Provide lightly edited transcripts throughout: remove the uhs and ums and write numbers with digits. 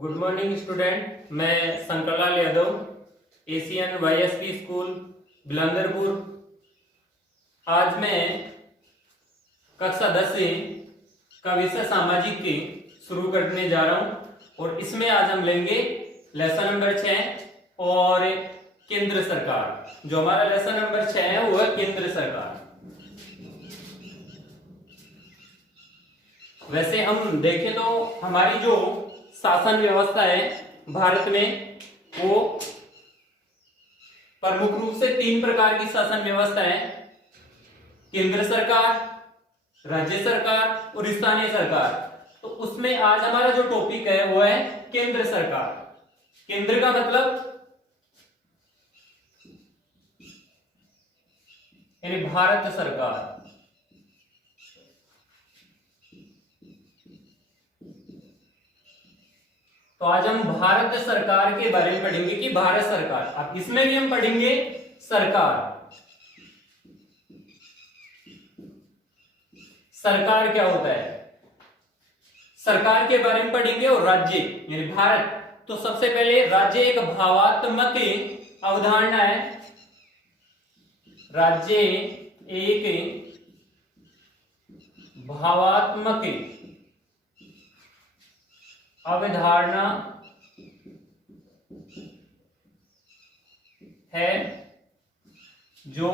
Good morning student. मैं Shankarlal Yadav, Asian वाईएसपी school बिलंदरपुर। आज मैं कक्षा 10वीं का विषय सामाजिक की शुरू करने जा रहा हूं और इसमें आज हम लेंगे लेसन नंबर 6 और केंद्र सरकार। जो हमारा लेसन नंबर 6 है वो है केंद्र सरकार। वैसे हम देखें तो हमारी जो शासन व्यवस्था है भारत में वो प्रमुख रूप से 3 प्रकार की शासन व्यवस्था है: केंद्र सरकार, राज्य सरकार और स्थानीय सरकार। तो उसमें आज हमारा जो टॉपिक है वो है केंद्र सरकार। केंद्र का मतलब यानी भारत सरकार। तो आज हम भारत सरकार के बारे में पढ़ेंगे कि भारत सरकार। अब इसमें भी हम पढ़ेंगे सरकार। सरकार क्या होता है, सरकार के बारे में पढ़ेंगे। और राज्य यानी भारत। तो सबसे पहले राज्य एक भावात्मक अवधारणा है। राज्य एक भावात्मक अवधारणा है जो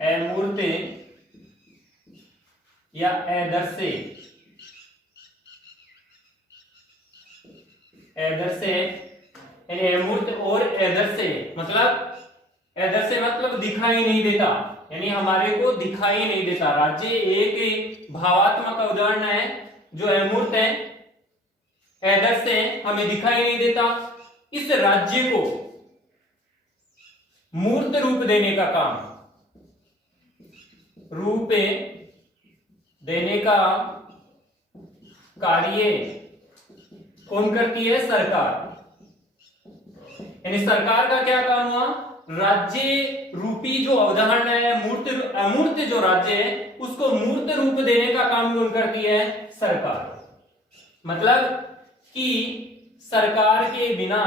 अमूर्त या आदर्श यानी अमूर्त और आदर्श मतलब दिखाई नहीं देता, यानी हमारे को दिखाई नहीं देता। राज्य एक भावात्मक अवधारणा है जो अमूर्त है, आदर्श है, हमें दिखाई नहीं देता। इस राज्य को मूर्त रूप देने का काम, रूप देने का कार्य कौन करती है? सरकार। यानी सरकार का क्या काम हुआ? राज्य रूपी जो अवधारणा है, अमूर्त जो राज्य है उसको मूर्त रूप देने का काम कौन करती है? सरकार। मतलब कि सरकार के बिना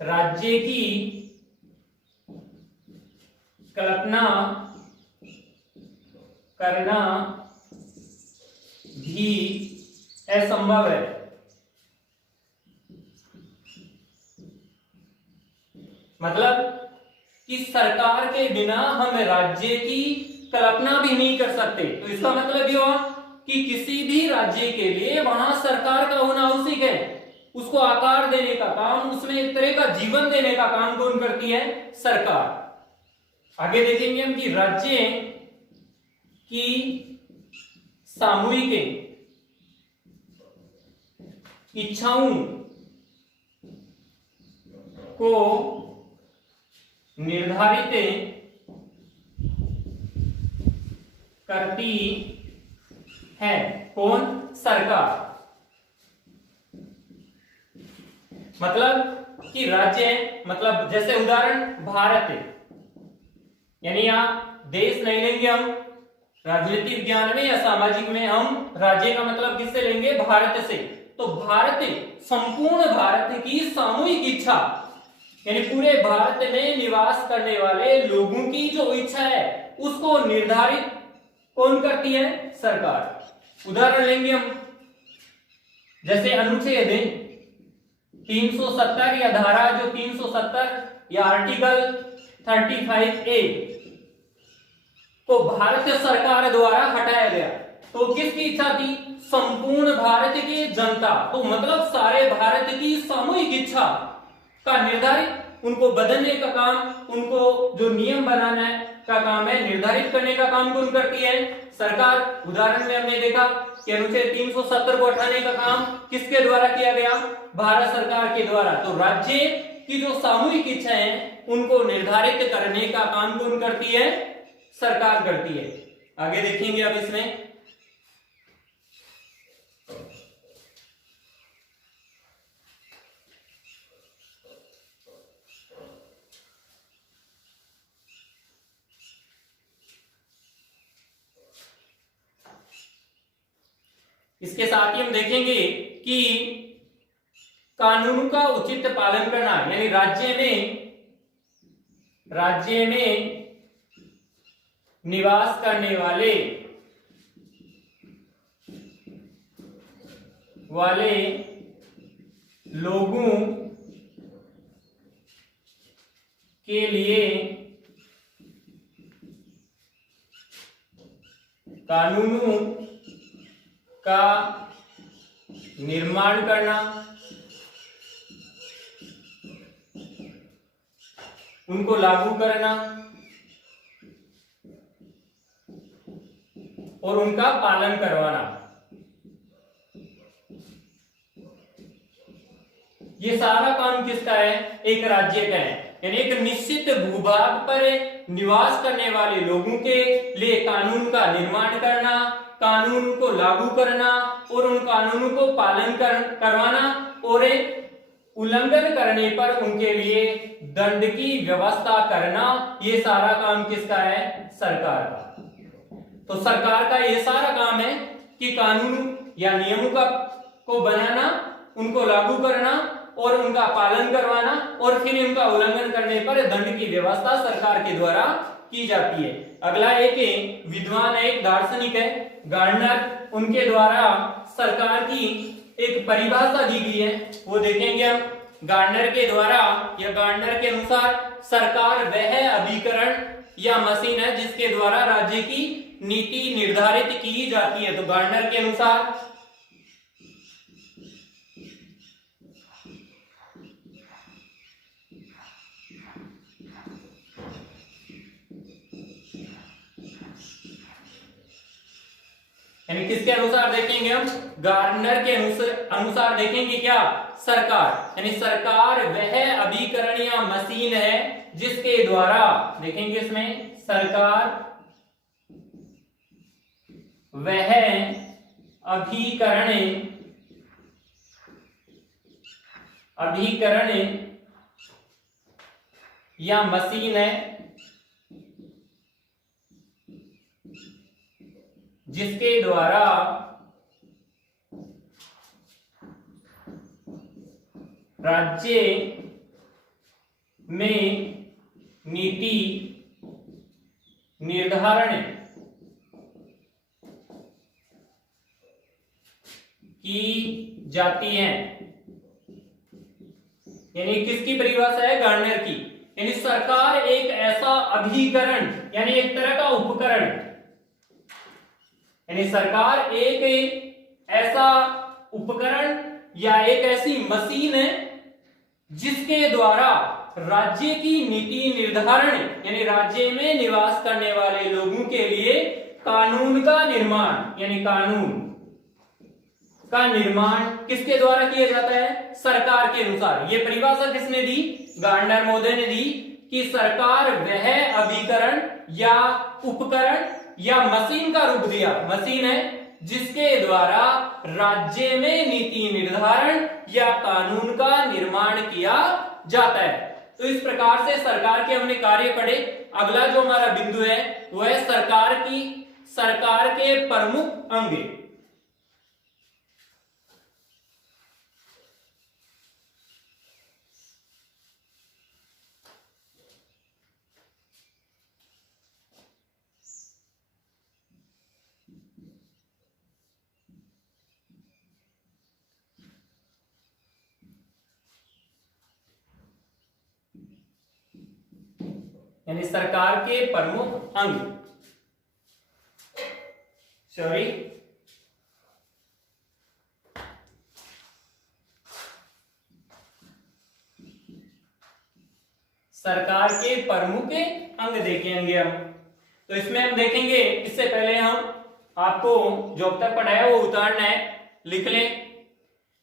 राज्य की कल्पना करना भी असंभव है। मतलब कि सरकार के बिना हम राज्य की कल्पना भी नहीं कर सकते। तो इसका मतलब ये हुआ कि किसी भी राज्य के लिए वहां सरकार का होना आवश्यक है। उसको आकार देने का काम, उसमें एक तरह का जीवन देने का काम कौन करती है? सरकार। आगे देखेंगे हम कि राज्य की सामूहिक इच्छाओं को निर्धारित करती है कौन? सरकार। मतलब कि राज्य मतलब जैसे उदाहरण भारत है, यानी यहां देश नहीं लेंगे हम राजनीतिक विज्ञान में या सामाजिक में, हम राज्य का मतलब किससे लेंगे? भारत से। तो भारत संपूर्ण भारत की सामूहिक इच्छा, यानी पूरे भारत में निवास करने वाले लोगों की जो इच्छा है उसको निर्धारित कौन करती है? सरकार। उदाहरण लेंगे हम, जैसे अनुच्छेद 370 या धारा जो 370 या आर्टिकल 35A को भारत सरकार द्वारा हटाया गया। तो किसकी इच्छा थी? संपूर्ण भारत की जनता। तो मतलब सारे भारत की सामूहिक इच्छा का निर्धारित, उनको बदलने का काम, उनको जो नियम बनाना है का काम है, निर्धारित करने का काम कौन करती है? सरकार। उदाहरण में हमने देखा कि अनुच्छेद 370 को हटाने का काम किसके द्वारा किया गया? भारत सरकार के द्वारा। तो राज्य की जो सामूहिक इच्छा है उनको निर्धारित करने का काम कौन करती है? सरकार करती है। आगे देखेंगे अब इसमें इसके साथ ही हम देखेंगे कि कानून का उचित पालन करना, यानी राज्य में निवास करने वाले लोगों के लिए कानूनों का निर्माण करना, उनको लागू करना और उनका पालन करवाना, ये सारा काम किसका है? एक राज्य का है। यानी एक निश्चित भूभाग पर निवास करने वाले लोगों के लिए कानून का निर्माण करना, कानून को लागू करना और उन कानूनों को पालन करवाना और उल्लंघन करने पर उनके लिए दंड की व्यवस्था करना, ये सारा काम किसका है? सरकार का। तो सरकार का ये सारा काम है कि कानून या नियमों को बनाना, उनको लागू करना और उनका पालन करवाना और फिर उनका उल्लंघन करने पर दंड की व्यवस्था सरकार के द्वारा की जाती है। अगला एक विद्वान है, एक दार्शनिक है, गार्डनर, उनके द्वारा सरकार की एक परिभाषा दी गई है, वो देखेंगे हम। गार्डनर के द्वारा या गार्डनर के अनुसार सरकार वह अभिकरण या मशीन है जिसके द्वारा राज्य की नीति निर्धारित की जाती है। तो गार्डनर के अनुसार यानी किसके अनुसार देखेंगे हम? गार्डनर के अनुसार देखेंगे क्या? सरकार। यानी सरकार वह अभिकरण या मशीन है जिसके द्वारा, देखेंगे इसमें, सरकार वह अभिकरण या मशीन है जिसके द्वारा राज्य में नीति निर्धारण की जाती है। यानी किसकी परिभाषा है? गार्डनर की। यानी सरकार एक ऐसा अभिकरण, यानी एक तरह का उपकरण, यानी सरकार एक ऐसा उपकरण या एक ऐसी मशीन है जिसके द्वारा राज्य की नीति निर्धारण, यानी राज्य में निवास करने वाले लोगों के लिए कानून का निर्माण, यानी कानून का निर्माण किसके द्वारा किया जाता है? सरकार के अनुसार। ये परिभाषा किसने दी? गार्डनर महोदय ने दी कि सरकार वह अभिकरण या उपकरण या मशीन का रूप दिया, मशीन है जिसके द्वारा राज्य में नीति निर्धारण या कानून का निर्माण किया जाता है। तो इस प्रकार से सरकार के हमने कार्य पढ़े। अगला जो हमारा बिंदु है वह है सरकार के प्रमुख अंग। यानी सरकार के प्रमुख अंग, सॉरी, सरकार के प्रमुख अंग देखेंगे हम। तो इसमें हम देखेंगे, इससे पहले हम आपको जो अब तक पढ़ाया वो उतारना है, लिख लें।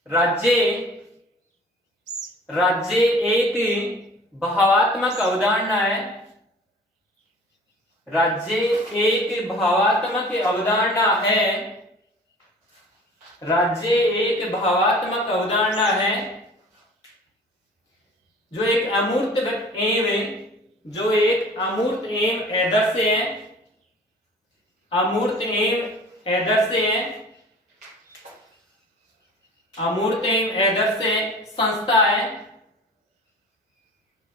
राज्य एक भावात्मक अवधारणा है। राज्य एक भावात्मक अवधारणा है। राज्य एक भावात्मक अवधारणा है जो एक अमूर्त एवं है, जो एक अमूर्त एवं आदर्श है, अमूर्त एवं आदर्श है अमूर्त एवं आदर्श संस्था है।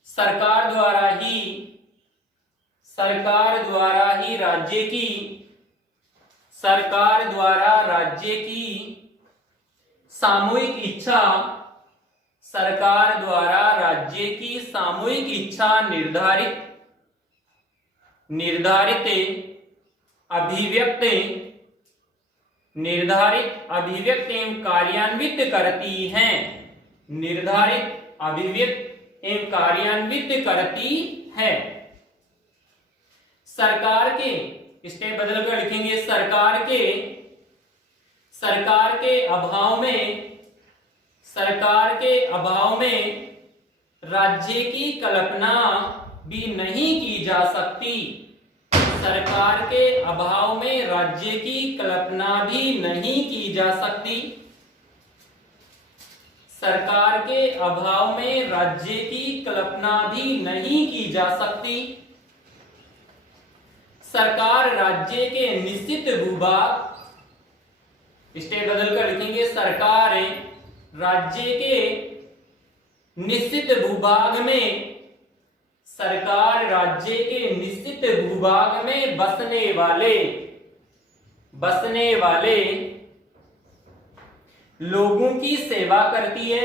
सरकार द्वारा राज्य की सामूहिक इच्छा निर्धारित अभिव्यक्त एवं कार्यान्वित करती है। सरकार के, स्टेप बदलकर लिखेंगे, सरकार के अभाव में राज्य की कल्पना भी नहीं की जा सकती। सरकार के अभाव में राज्य की कल्पना भी नहीं की जा सकती। सरकार के अभाव में राज्य की कल्पना भी नहीं की जा सकती। सरकार राज्य के निश्चित भूभाग, स्टेप बदलकर लिखेंगे, सरकार राज्य के निश्चित भूभाग में बसने वाले लोगों की सेवा करती है।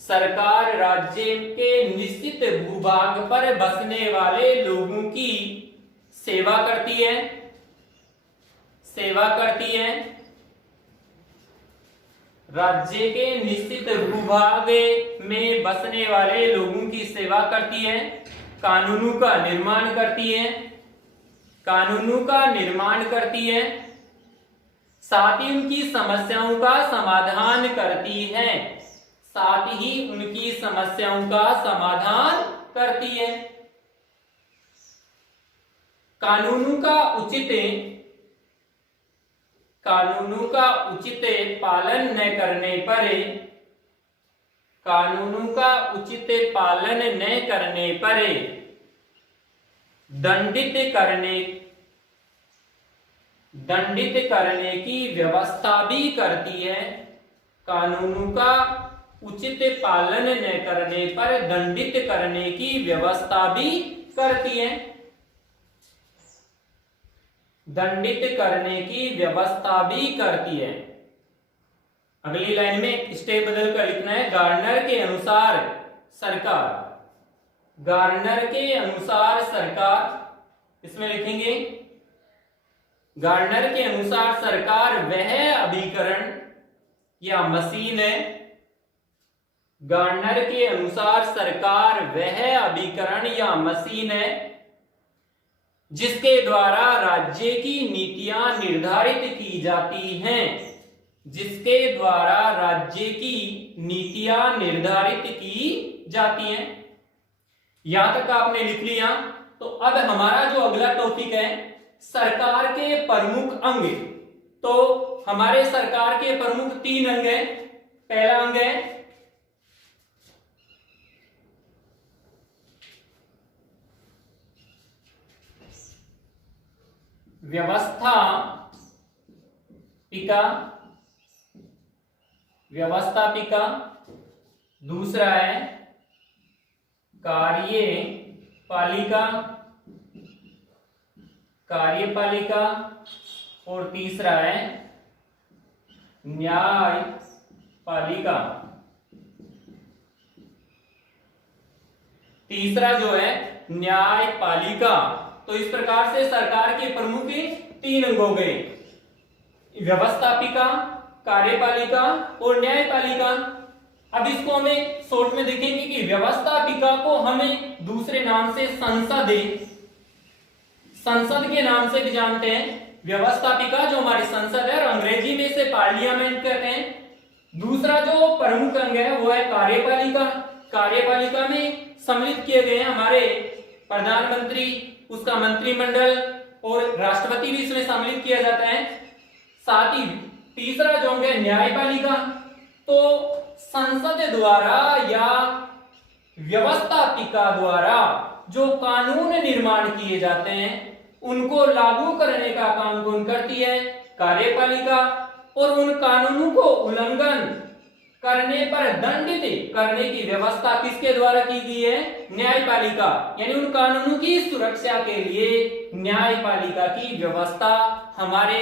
सरकार राज्य के निश्चित भूभाग पर बसने वाले लोगों की सेवा करती है। राज्य के निश्चित भूभाग में बसने वाले लोगों की सेवा करती है। कानूनों का निर्माण करती है। साथ ही उनकी समस्याओं का समाधान करती है। कानूनों का उचित पालन न करने पर दंडित करने की व्यवस्था भी करती है। कानूनों का उचित पालन न करने पर दंडित करने की व्यवस्था भी करती है। अगली लाइन में स्टेप बदल कर लिखना है, गार्नर के अनुसार सरकार, इसमें लिखेंगे, गार्नर के अनुसार सरकार वह अभिकरण या मशीन है। गार्नर के अनुसार सरकार वह अभिकरण या मशीन है जिसके द्वारा राज्य की नीतियां निर्धारित की जाती हैं। यहां तक आपने लिख लिया। तो अब हमारा जो अगला टॉपिक है, सरकार के प्रमुख अंग। तो हमारे सरकार के प्रमुख 3 अंग हैं। पहला अंग है व्यवस्थापिका, दूसरा है कार्यपालिका और तीसरा है न्यायपालिका। तीसरा जो है न्यायपालिका। तो इस प्रकार से सरकार के प्रमुख 3 अंग हो गए, व्यवस्थापिका, कार्यपालिका और न्यायपालिका। अब इसको हमें शॉर्ट में देखेंगे कि व्यवस्थापिका को हमें दूसरे नाम से संसद के नाम से भी जानते हैं। व्यवस्थापिका जो हमारी संसद है और अंग्रेजी में इसे पार्लियामेंट कहते हैं। दूसरा जो प्रमुख अंग है वो है कार्यपालिका। कार्यपालिका में सम्मिलित किए गए हैं हमारे प्रधानमंत्री, उसका मंत्रिमंडल और राष्ट्रपति भी इसमें सम्मिलित किया जाता है। साथ ही तीसरा जो अंग है न्यायपालिका। तो संसद द्वारा या व्यवस्थापिका द्वारा जो कानून निर्माण किए जाते हैं उनको लागू करने का काम कौन करती है? कार्यपालिका। और उन कानूनों को उल्लंघन करने पर दंडित करने की व्यवस्था किसके द्वारा की गई है? न्यायपालिका। यानी उन कानूनों की सुरक्षा के लिए न्यायपालिका की व्यवस्था हमारे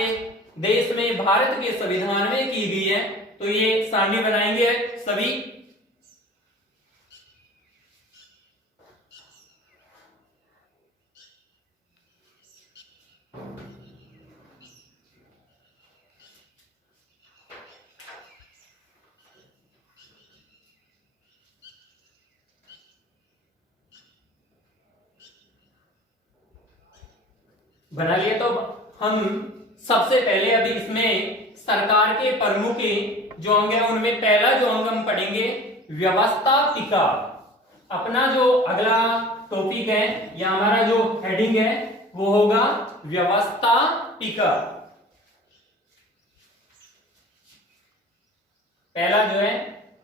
देश में, भारत के संविधान में की गई है। तो ये सारणी बनाएंगे सभी। बना लिया। तो हम सबसे पहले अभी इसमें सरकार के प्रमुख जो अंग है उनमें पहला जो अंग हम पढ़ेंगे व्यवस्थापिका। अपना जो अगला टॉपिक है या हमारा जो हेडिंग है वो होगा व्यवस्थापिका। पहला जो है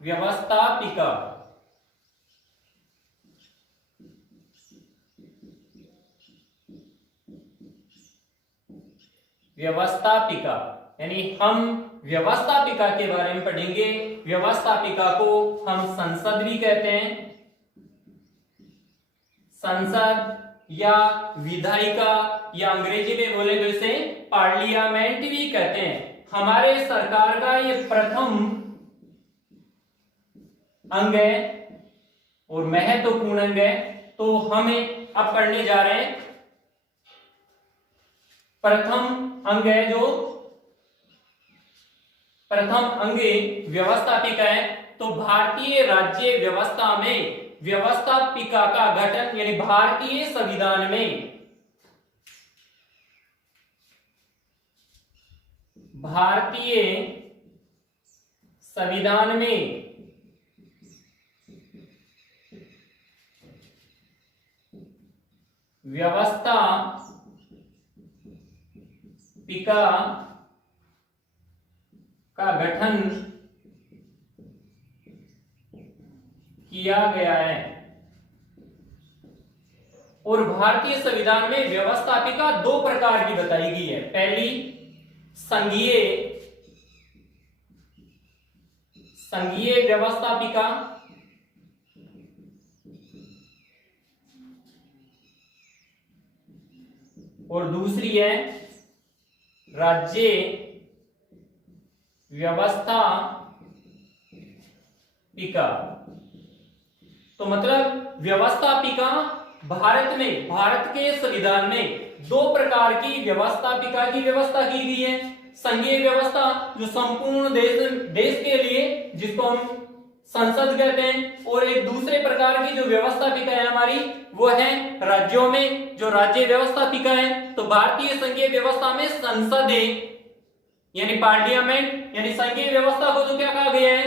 व्यवस्थापिका। व्यवस्थापिका यानी हम व्यवस्थापिका के बारे में पढ़ेंगे। व्यवस्थापिका को हम संसद भी कहते हैं, संसद या विधायिका, या अंग्रेजी में बोले तो इसे पार्लियामेंट भी कहते हैं। हमारे सरकार का ये प्रथम अंग है और महत्वपूर्ण अंग है। तो हमें अब पढ़ने जा रहे हैं प्रथम अंग है, जो प्रथम अंग व्यवस्थापिका है। तो भारतीय राज्य व्यवस्था में व्यवस्थापिका का गठन यानी भारतीय संविधान में, भारतीय संविधान में व्यवस्थापिका का गठन किया गया है। और भारतीय संविधान में व्यवस्थापिका दो प्रकार की बताई गई है। पहली संघीय व्यवस्थापिका, और दूसरी है राज्य व्यवस्थापिका। तो मतलब व्यवस्थापिका भारत में, भारत के संविधान में दो प्रकार की व्यवस्थापिका की व्यवस्था की गई है। संघीय व्यवस्था जो संपूर्ण देश के लिए, जिसको हम संसद कहते हैं, और एक दूसरे प्रकार की जो व्यवस्थापिका है हमारी वो है राज्यों में, जो राज्य व्यवस्थापिका है। तो भारतीय संघीय व्यवस्था में संसद है यानी पार्लियामेंट, यानी संघीय व्यवस्था को जो क्या कहा गया है,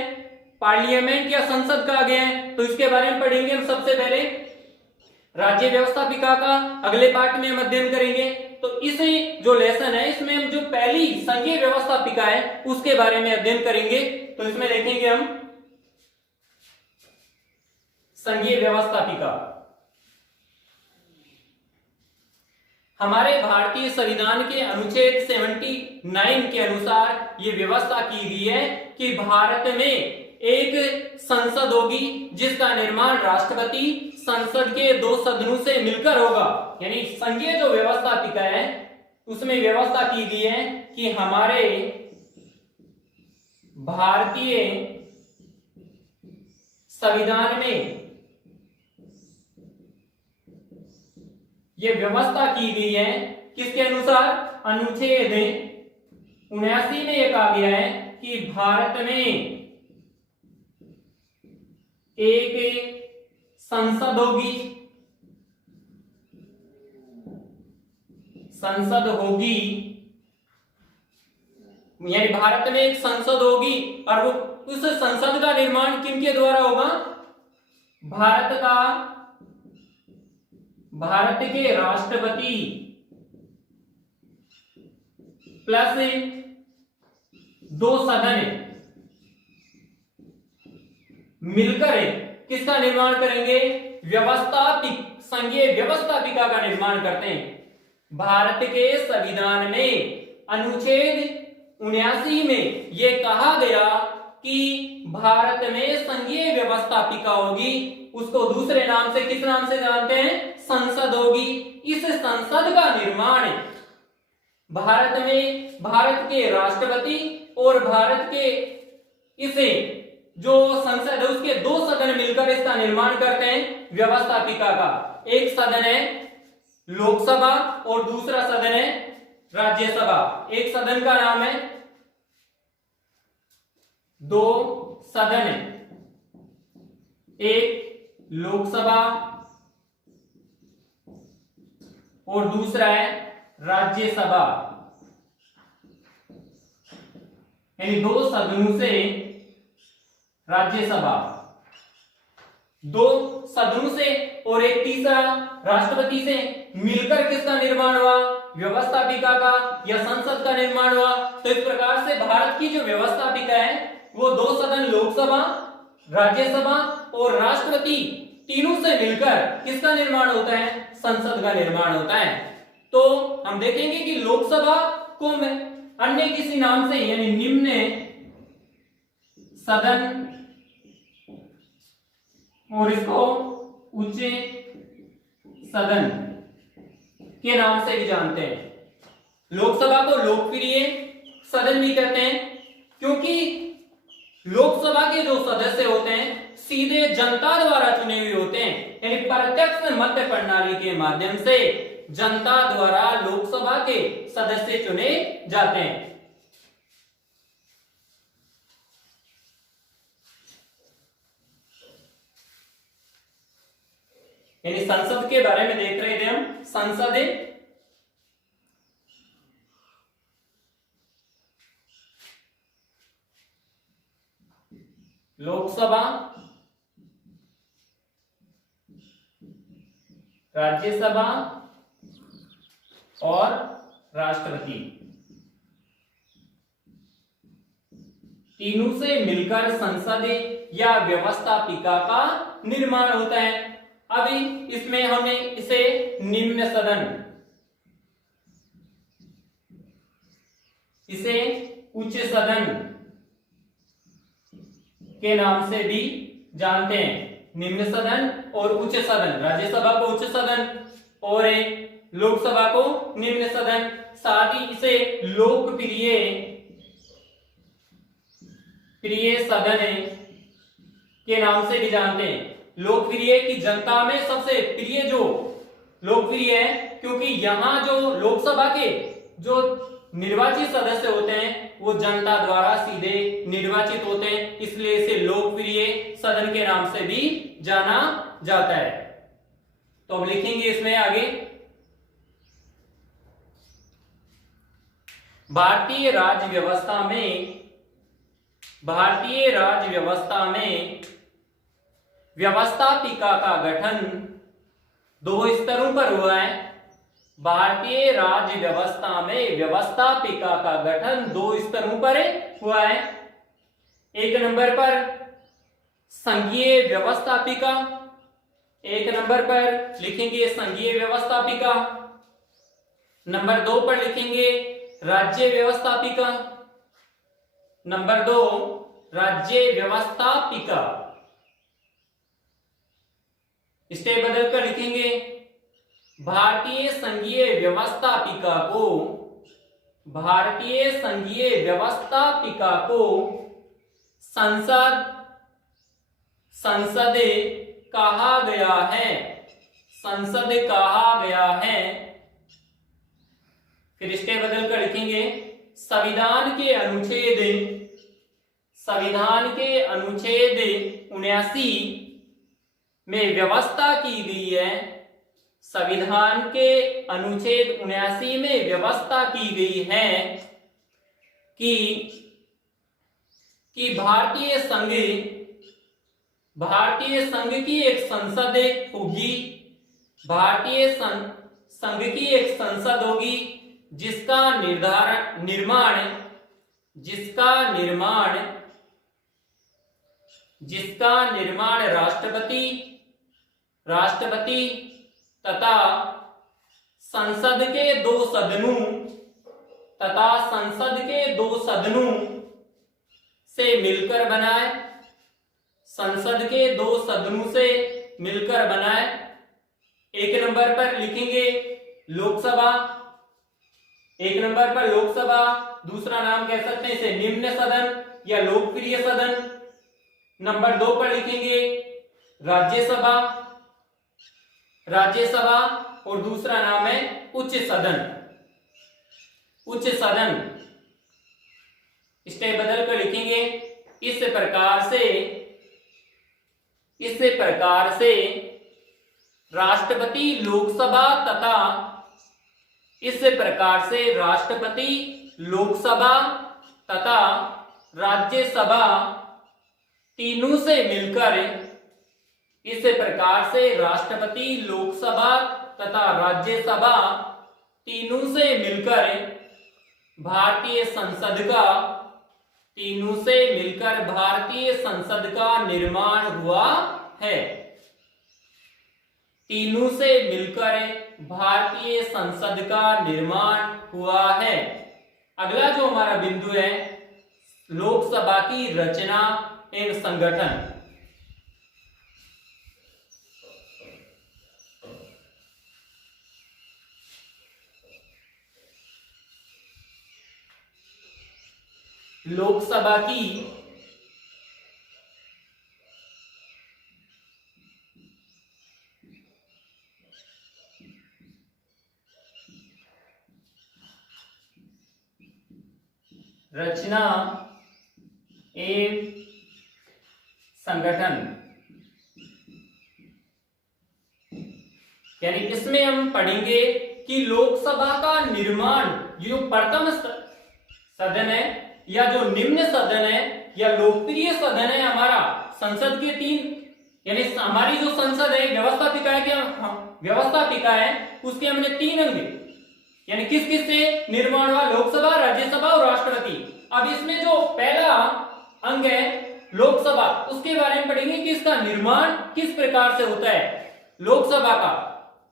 पार्लियामेंट या संसद कहा गया है। तो इसके बारे में पढ़ेंगे हम सबसे पहले। राज्य व्यवस्थापिका का अगले पार्ट में हम अध्ययन करेंगे। तो इसे जो लेसन है इसमें हम जो पहली संघीय व्यवस्थापिका है उसके बारे में अध्ययन करेंगे। तो इसमें देखेंगे हम संघीय व्यवस्थापिका। हमारे भारतीय संविधान के अनुच्छेद 79 के अनुसार ये व्यवस्था की गई है कि भारत में एक संसद होगी जिसका निर्माण राष्ट्रपति संसद के दो सदनों से मिलकर होगा। यानी संघीय जो व्यवस्थापिका है उसमें व्यवस्था की गई है कि हमारे भारतीय संविधान में यह व्यवस्था की गई है किसके अनुसार, अनुच्छेद 79 में यह कहा गया है कि भारत में एक संसद होगी, संसद होगी यानी भारत में एक संसद होगी और वो उस संसद का निर्माण किनके द्वारा होगा, भारत के राष्ट्रपति प्लस दो सदन मिलकर किसका निर्माण करेंगे, संघीय व्यवस्थापिका का निर्माण करते हैं। भारत के संविधान में अनुच्छेद 1979 में यह कहा गया कि भारत में संघीय व्यवस्थापिका होगी, उसको दूसरे नाम से किस नाम से जानते हैं, संसद होगी। इस संसद का निर्माण भारत में भारत के राष्ट्रपति और भारत के इसे जो संसद है उसके दो सदन मिलकर इसका निर्माण करते हैं व्यवस्थापिका का। एक सदन है लोकसभा और दूसरा सदन है राज्यसभा। एक सदन का नाम है, दो सदन है, एक लोकसभा और दूसरा है राज्यसभा। यानी दो सदनों से राज्यसभा, दो सदनों से और एक तीसरा राष्ट्रपति से मिलकर किसका निर्माण हुआ, व्यवस्थापिका का या संसद का निर्माण हुआ। तो इस प्रकार से भारत की जो व्यवस्थापिका है वो दो सदन लोकसभा, राज्यसभा और राष्ट्रपति तीनों से मिलकर किसका निर्माण होता है, संसद का निर्माण होता है। तो हम देखेंगे कि लोकसभा को अन्य किसी नाम से यानी निम्न सदन और इसको उच्च सदन के नाम से भी जानते हैं। लोकसभा को लोकप्रिय सदन भी कहते हैं क्योंकि लोकसभा के जो सदस्य होते हैं सीधे जनता द्वारा चुने हुए होते हैं, यानी प्रत्यक्ष मत प्रणाली के माध्यम से जनता द्वारा लोकसभा के सदस्य चुने जाते हैं। यानी संसद के बारे में देख रहे थे हम। संसद लोकसभा, राज्यसभा और राष्ट्रपति तीनों से मिलकर संसद या व्यवस्थापिका का निर्माण होता है। अभी इसमें हमने इसे निम्न सदन, इसे उच्च सदन के नाम से भी जानते हैं। निम्न सदन और उच्च सदन, राज्यसभा को उच्च सदन और लोकसभा को निम्न सदन। साथ ही इसे प्रिय सदन के नाम से भी जानते हैं। लोकप्रिय की जनता में सबसे प्रिय जो लोकप्रिय है क्योंकि यहां जो लोकसभा के जो निर्वाचित सदस्य होते हैं वो जनता द्वारा सीधे निर्वाचित होते हैं, इसलिए इसे लोकप्रिय सदन के नाम से भी जाना जाता है। तो अब लिखेंगे इसमें आगे, भारतीय राज्य व्यवस्था में व्यवस्थापिका का गठन दो स्तरों पर हुआ है। भारतीय राज्य व्यवस्था में व्यवस्थापिका का गठन दो स्तरों पर हुआ है। एक नंबर पर संघीय व्यवस्थापिका, एक नंबर पर लिखेंगे संघीय व्यवस्थापिका, नंबर 2 पर लिखेंगे राज्य व्यवस्थापिका, नंबर 2 राज्य व्यवस्थापिका। स्टेप बदल कर लिखेंगे, भारतीय संघीय व्यवस्थापिका को संसद कहा गया है। फिर स्टेप बदल कर लिखेंगे, संविधान के अनुच्छेद 79 में व्यवस्था की गई है। संविधान के अनुच्छेद 79 में व्यवस्था की गई है कि भारतीय संघ की एक संसद होगी, भारतीय संघ की एक संसद होगी जिसका निर्माण राष्ट्रपति तथा संसद के दो सदनों से मिलकर बना है, संसद के 2 सदनों से मिलकर बना है। 1 नंबर पर लिखेंगे लोकसभा, 1 नंबर पर लोकसभा, दूसरा नाम कह सकते हैं इसे निम्न सदन या लोकप्रिय सदन। नंबर 2 पर लिखेंगे राज्यसभा, राज्यसभा, और दूसरा नाम है उच्च सदन, उच्च सदन। स्टेप बदल कर लिखेंगे इस प्रकार से राष्ट्रपति लोकसभा तथा इस प्रकार से राष्ट्रपति लोकसभा तथा राज्यसभा तीनों से मिलकर, इस प्रकार से राष्ट्रपति लोकसभा तथा राज्यसभा तीनों से मिलकर भारतीय संसद का निर्माण हुआ है। तीनों से मिलकर भारतीय संसद का निर्माण हुआ है। अगला जो हमारा बिंदु है लोकसभा की रचना एवं संगठन। लोकसभा की रचना एवं संगठन, यानी इसमें हम पढ़ेंगे कि लोकसभा का निर्माण, जो प्रथम सदन है या जो निम्न सदन है या लोकप्रिय सदन है हमारा, संसद के 3, यानी हमारी जो संसद है व्यवस्थापिका है उसके हमने 3 अंग, यानी किस किस से निर्माण हुआ, लोकसभा, राज्यसभा और राष्ट्रपति। अब इसमें जो पहला अंग है लोकसभा, उसके बारे में पढ़ेंगे कि इसका निर्माण किस प्रकार से होता है लोकसभा का।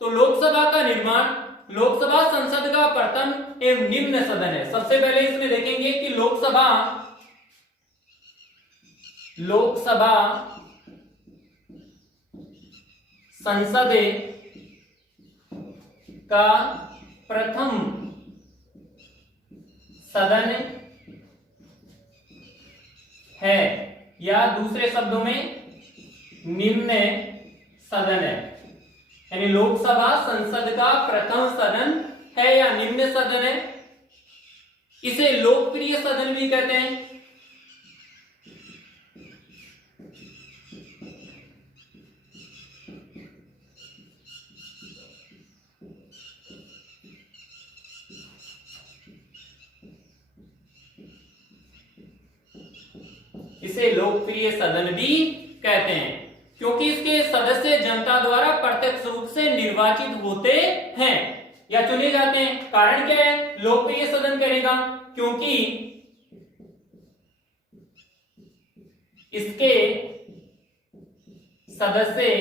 तो लोकसभा का निर्माण, लोकसभा संसद का प्रथम एवं निम्न सदन है। सबसे पहले इसमें देखेंगे कि लोकसभा संसद का प्रथम सदन है, या दूसरे शब्दों में निम्न सदन है। यानी लोकसभा संसद का प्रथम सदन है या निम्न सदन है। इसे लोकप्रिय सदन भी कहते हैं। इसे लोकप्रिय सदन भी कहते हैं क्योंकि इसके सदस्य जनता द्वारा प्रत्यक्ष रूप से निर्वाचित होते हैं या चुने जाते हैं। कारण क्या है लोकप्रिय सदन कहने का? क्योंकि इसके सदस्य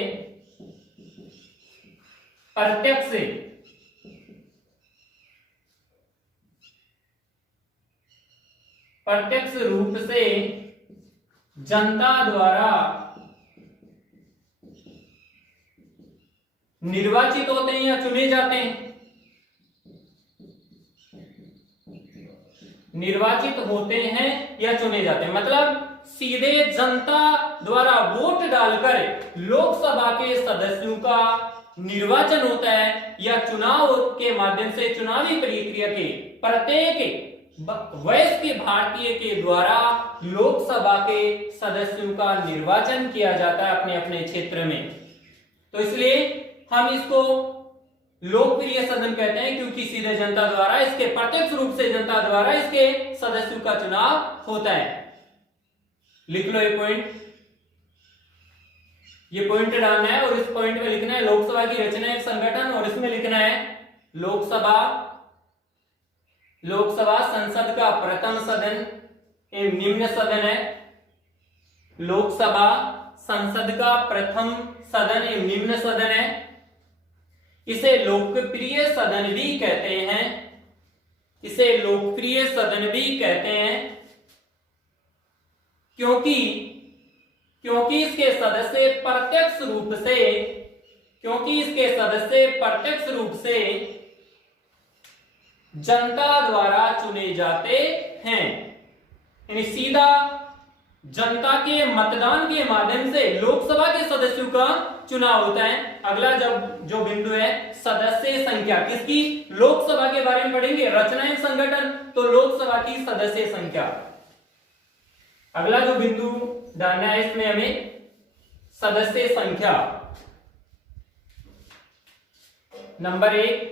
प्रत्यक्ष रूप से जनता द्वारा निर्वाचित होते हैं या चुने जाते हैं। निर्वाचित होते हैं या चुने जाते हैं मतलब सीधे जनता द्वारा वोट डालकर लोकसभा के सदस्यों का निर्वाचन होता है या चुनाव के माध्यम से चुनावी प्रक्रिया के प्रत्येक वयस्क भारतीय के द्वारा लोकसभा के सदस्यों का निर्वाचन किया जाता है अपने अपने क्षेत्र में। तो इसलिए हम इसको लोकप्रिय सदन कहते हैं क्योंकि सीधे जनता द्वारा, इसके प्रत्यक्ष रूप से जनता द्वारा इसके सदस्यों का चुनाव होता है। लिख लो ये पॉइंट डालना है और इस पॉइंट में लिखना है लोकसभा की रचना एक संगठन, और इसमें लिखना है लोकसभा संसद का प्रथम सदन एवं निम्न सदन है। लोकसभा संसद का प्रथम सदन एवं निम्न सदन है। इसे लोकप्रिय सदन भी कहते हैं। इसे लोकप्रिय सदन भी कहते हैं, क्योंकि इसके सदस्य प्रत्यक्ष रूप से जनता द्वारा चुने जाते हैं, यानी सीधा जनता के मतदान के माध्यम से लोकसभा के सदस्यों का चुनाव होता है। अगला जो बिंदु है सदस्य संख्या, किसकी? लोकसभा के बारे में पढ़ेंगे, रचना एवं संगठन, तो लोकसभा की सदस्य संख्या। अगला जो बिंदु डालना है इसमें हमें सदस्य संख्या। नंबर 1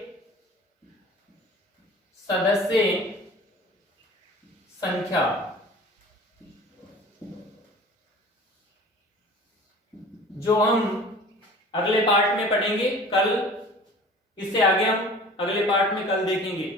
सदस्य संख्या। जो हम अगले पार्ट में पढ़ेंगे कल, इससे आगे हम अगले पार्ट में कल देखेंगे।